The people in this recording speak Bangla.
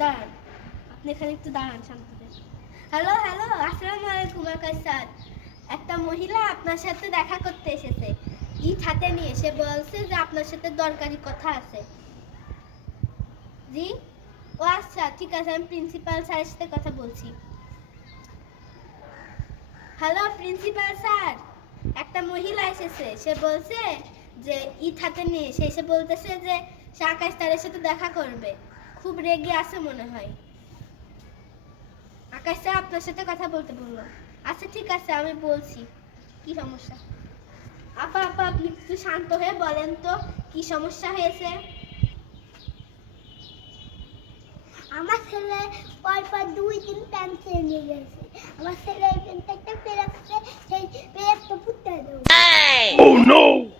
দাঁড়ান, আপনি এখানে একটু দাঁড়ান শান্ত হয়ে। হ্যালো হ্যালো, আসসালামু আলাইকুম আকাশ স্যার। একটা মহিলা আপনার সাথে দেখা করতে এসেছে, ইট হাতে নিয়ে। সে বলছে যে আপনার সাথে দরকারি কথা আছে। জি, ও আচ্ছা ঠিক আছে, আমি প্রিন্সিপাল স্যারের সাথে কথা বলছি। হ্যালো প্রিন্সিপাল স্যার, একটা মহিলা এসেছে। সে বলছে যে ইট হাতে নিয়ে সে এসে বলতেছে যে সে আকাশ স্যারের সাথে দেখা করবে। খুব রেগে আছে মনে হয়। আকাশ স্যার আপনার সাথে কথা বলতে বললো। আচ্ছা ঠিক আছে, আমি বলছি। কি সমস্যা? আপা আপা আপনি একটু শান্ত হয়ে বলেন তো কি সমস্যা হয়েছে। আমার ছেলে পরপর 2-3 পেন্সিল নিয়ে গেছে। আমার ছেলে এই পেনটা একটা পেরাকছে, সেই পেরাকটা পুঁতে দেবো। Oh no!